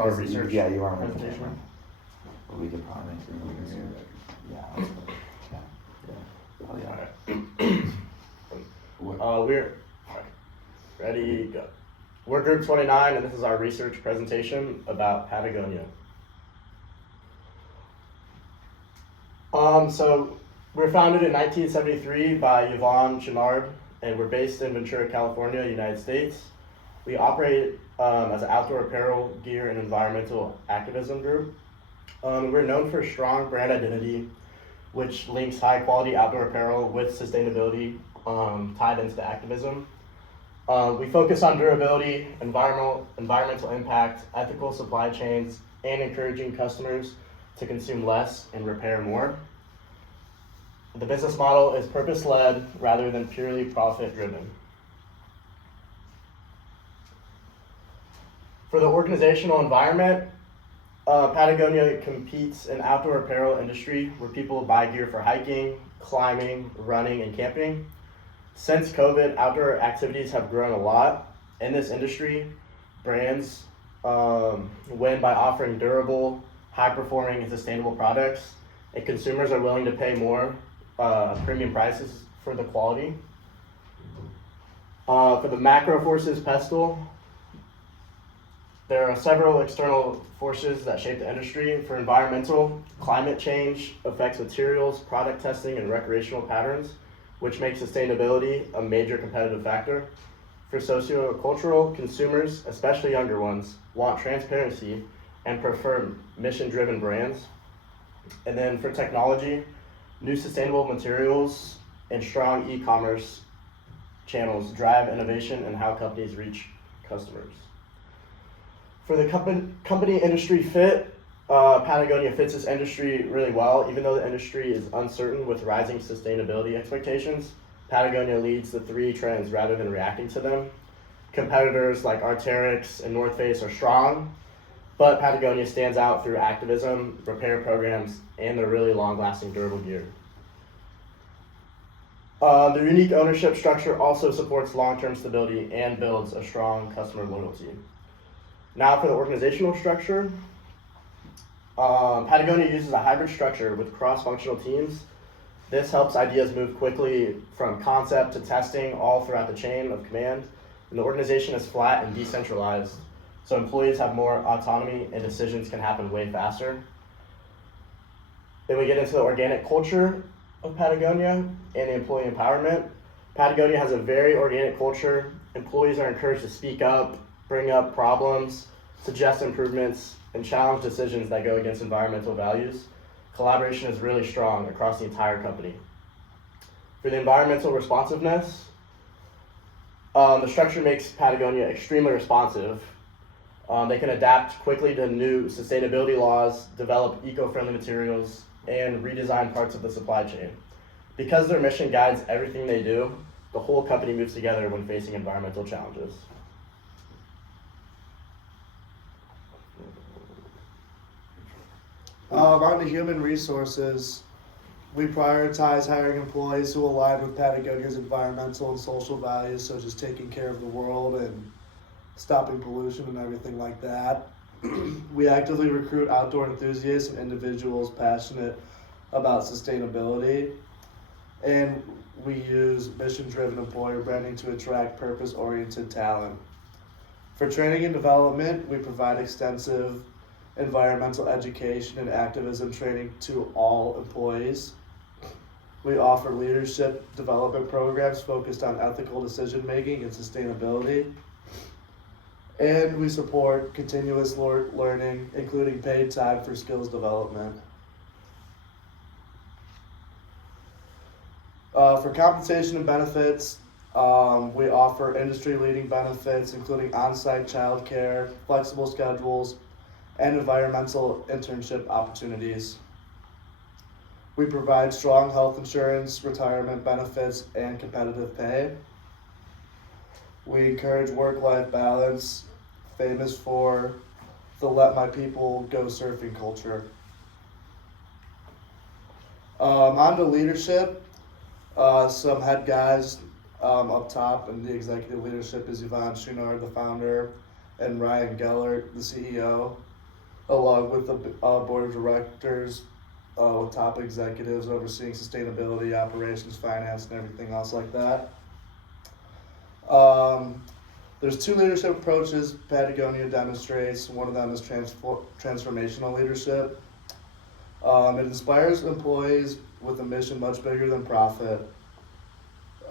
of our research Yeah, you are on the presentation. camera. But we could probably make it easier. Yeah. Oh, yeah. We're ready, go. We're group 29, and this is our research presentation about Patagonia. So we're founded in 1973 by Yvonne Chenard, and we're based in Ventura, California, United States. We operate as an outdoor apparel, gear, and environmental activism group. We're known for strong brand identity, which links high quality outdoor apparel with sustainability tied into the activism. We focus on durability, environmental impact, ethical supply chains, and encouraging customers to consume less and repair more. The business model is purpose-led rather than purely profit-driven. For the organizational environment, Patagonia competes in outdoor apparel industry where people buy gear for hiking, climbing, running, and camping. Since COVID, outdoor activities have grown a lot. In this industry, brands win by offering durable, high-performing, and sustainable products, and consumers are willing to pay more premium prices for the quality. For the macro forces pestle, there are several external forces that shape the industry. For environmental, climate change affects materials, product testing, and recreational patterns, which makes sustainability a major competitive factor. For sociocultural, consumers, especially younger ones, want transparency and prefer mission-driven brands. And then for technology, new sustainable materials and strong e-commerce channels drive innovation in how companies reach customers. For the company industry fit, Patagonia fits this industry really well. Even though the industry is uncertain with rising sustainability expectations, Patagonia leads the three trends rather than reacting to them. Competitors like Arc'teryx and North Face are strong, but Patagonia stands out through activism, repair programs, and their really long-lasting durable gear. The unique ownership structure also supports long-term stability and builds a strong customer loyalty. Now for the organizational structure, Patagonia uses a hybrid structure with cross-functional teams. This helps ideas move quickly from concept to testing all throughout the chain of command. And the organization is flat and decentralized, so employees have more autonomy and decisions can happen way faster. Then we get into the organic culture of Patagonia and the employee empowerment. Patagonia has a very organic culture. Employees are encouraged to speak up, bring up problems, suggest improvements, and challenge decisions that go against environmental values. Collaboration is really strong across the entire company. For the environmental responsiveness, the structure makes Patagonia extremely responsive. They can adapt quickly to new sustainability laws, develop eco-friendly materials, and redesign parts of the supply chain. Because their mission guides everything they do, the whole company moves together when facing environmental challenges. On the human resources, we prioritize hiring employees who align with Patagonia's environmental and social values, such as taking care of the world and stopping pollution and everything like that. We actively recruit outdoor enthusiasts and individuals passionate about sustainability. And we use mission-driven employer branding to attract purpose-oriented talent. For training and development, we provide extensive environmental education and activism training to all employees. We offer leadership development programs focused on ethical decision-making and sustainability. And we support continuous learning, including paid time for skills development. For compensation and benefits, we offer industry-leading benefits, including on-site childcare, flexible schedules, and environmental internship opportunities. We provide strong health insurance, retirement benefits, and competitive pay. We encourage work-life balance, famous for the Let My People Go Surfing culture. On to leadership. Some head guys up top in the executive leadership is Yvonne Chenard, the founder, and Ryan Gellert, the CEO. along with the board of directors, with top executives overseeing sustainability, operations, finance, and everything else like that. There's two leadership approaches Patagonia demonstrates. One of them is transformational leadership. It inspires employees with a mission much bigger than profit.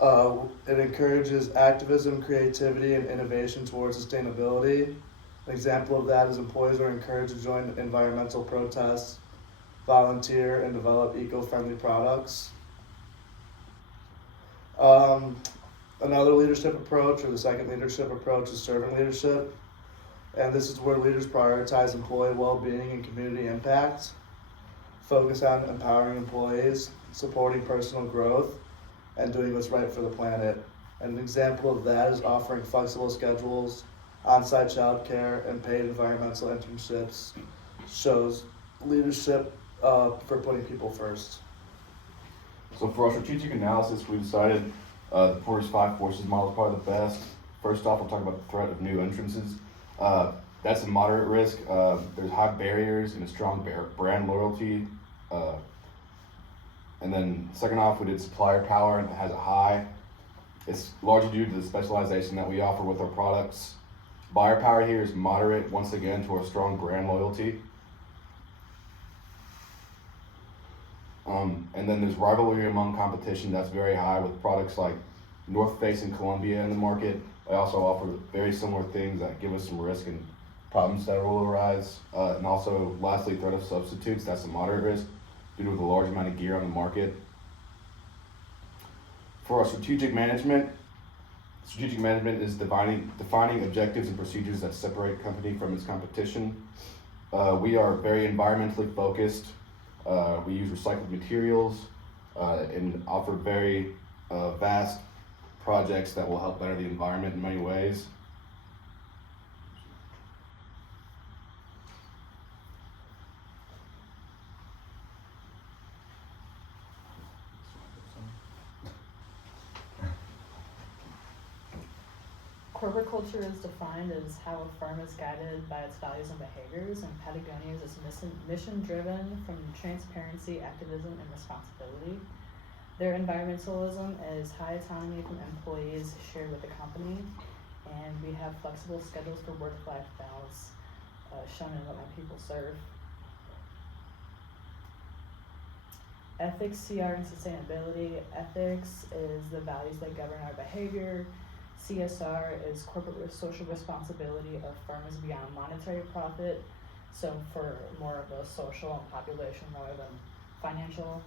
It encourages activism, creativity, and innovation towards sustainability. An example of that is employees are encouraged to join environmental protests, volunteer, and develop eco-friendly products. Another leadership approach, or the second leadership approach, is servant leadership. And this is where leaders prioritize employee well-being and community impact, focus on empowering employees, supporting personal growth, and doing what's right for the planet. And an example of that is offering flexible schedules, on-site childcare, and paid environmental internships. Shows leadership for putting people first. So for our strategic analysis, we decided the Porter's 5 forces model is probably the best. First off, we'll talk about the threat of new entrances. That's a moderate risk. There's high barriers and a strong brand loyalty. And then second off, we did supplier power, and it has a high. It's largely due to the specialization that we offer with our products. Buyer power here is moderate, once again, to our strong brand loyalty. And then there's rivalry among competition that's very high with products like North Face and Columbia in the market. They also offer very similar things that give us some risk and problems that will arise. And also, lastly, threat of substitutes, that's a moderate risk due to the large amount of gear on the market. For our strategic management is defining objectives and procedures that separate a company from its competition. We are very environmentally focused. We use recycled materials and offer very vast projects that will help better the environment in many ways. Corporate culture is defined as how a firm is guided by its values and behaviors, and Patagonia's is mission-driven from transparency, activism, and responsibility. Their environmentalism is high autonomy from employees shared with the company, and we have flexible schedules for work-life balance, shown in what my people serve. Ethics, CR, and sustainability. Ethics is the values that govern our behavior. CSR is corporate social responsibility of firms beyond monetary profit, so for more of a social and population rather than financial.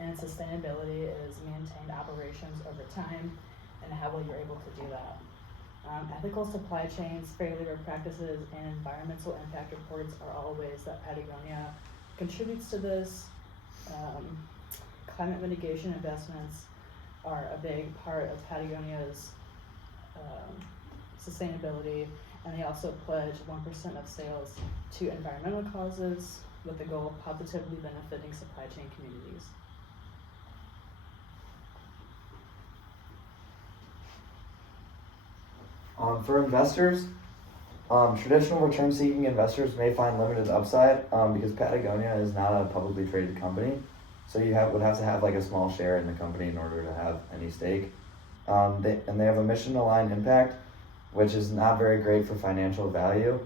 And sustainability is maintained operations over time and how well you're able to do that. Ethical supply chains, fair labor practices, and environmental impact reports are all ways that Patagonia contributes to this. Climate mitigation investments are a big part of Patagonia's sustainability, and they also pledge 1% of sales to environmental causes with the goal of positively benefiting supply chain communities. For investors, traditional return-seeking investors may find limited upside because Patagonia is not a publicly traded company, so you would have to have like a small share in the company in order to have any stake. They have a mission-aligned impact, which is not very great for financial value,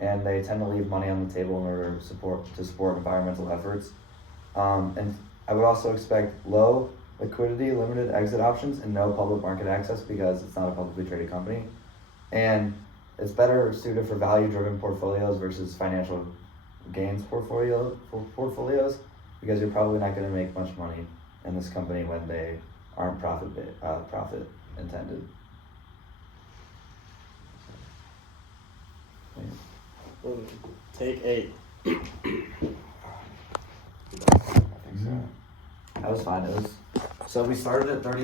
and they tend to leave money on the table in order to support environmental efforts. And I would also expect low liquidity, limited exit options, and no public market access because it's not a publicly traded company. And it's better suited for value-driven portfolios versus financial gains portfolios because you're probably not going to make much money in this company when they aren't profit intended. Take 8. I think so. That was fine. So we started at 30.